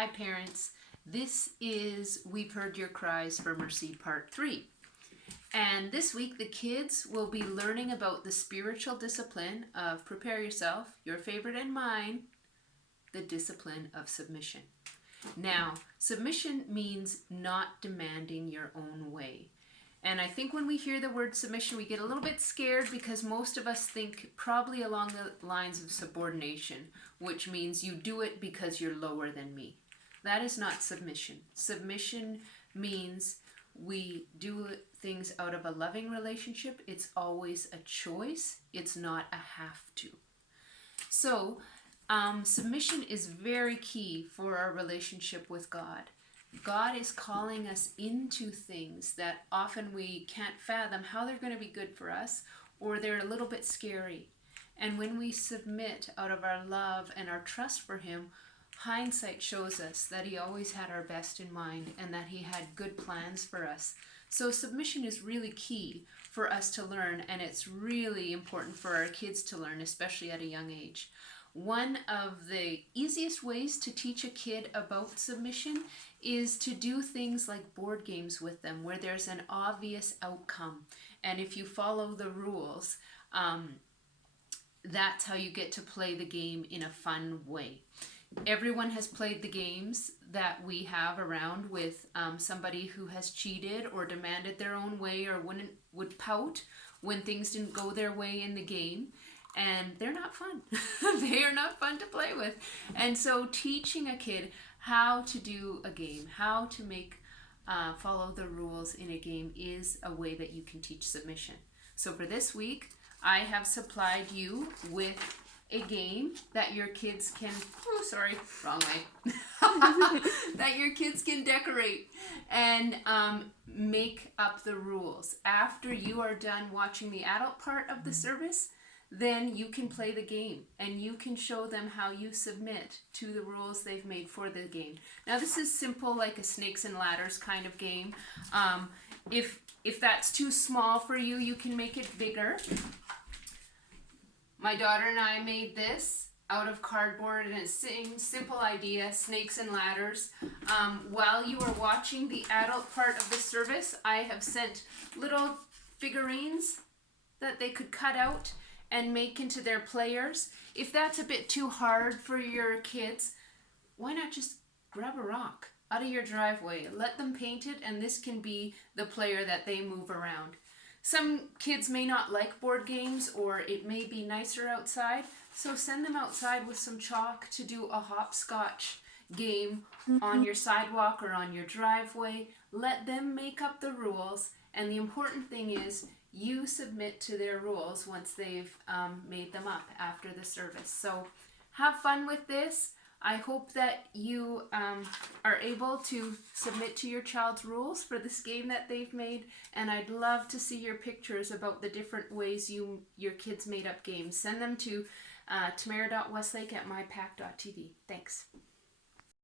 Hi parents, this is We've Heard Your Cries for Mercy Part 3. And this week the kids will be learning about the spiritual discipline of, prepare yourself, your favorite and mine, the discipline of submission. Now, submission means not demanding your own way. And I think when we hear the word submission, we get a little bit scared because most of us think probably along the lines of subordination, which means you do it because you're lower than me. That is not submission. Submission means we do things out of a loving relationship. It's always a choice. It's not a have to. So, submission is very key for our relationship with God. God is calling us into things that often we can't fathom how they're going to be good for us, or they're a little bit scary. And when we submit out of our love and our trust for Him, hindsight shows us that He always had our best in mind and that He had good plans for us. So submission is really key for us to learn, and it's really important for our kids to learn, especially at a young age. One of the easiest ways to teach a kid about submission is to do things like board games with them where there's an obvious outcome. And if you follow the rules, that's how you get to play the game in a fun way. Everyone has played the games that we have around with somebody who has cheated or demanded their own way or would pout when things didn't go their way in the game. And they're not fun. They are not fun to play with. And so teaching a kid how to do a game, how to follow the rules in a game is a way that you can teach submission. So for this week, I have supplied you with a game that your kids can, that your kids can decorate and make up the rules. After you are done watching the adult part of the service, then you can play the game and you can show them how you submit to the rules they've made for the game. Now this is simple, like a snakes and ladders kind of game. If that's too small for you, you can make it bigger. My daughter and I made this out of cardboard, and it's a simple idea, snakes and ladders. While you are watching the adult part of the service, I have sent little figurines that they could cut out and make into their players. If that's a bit too hard for your kids, why not just grab a rock out of your driveway, let them paint it, and this can be the player that they move around. Some kids may not like board games, or it may be nicer outside, so send them outside with some chalk to do a hopscotch game on your sidewalk or on your driveway. Let them make up the rules, and the important thing is you submit to their rules once they've made them up after the service. So have fun with this. I hope that you are able to submit to your child's rules for this game that they've made, and I'd love to see your pictures about the different ways your kids made up games. Send them to tamara.westlake@mypack.tv. Thanks.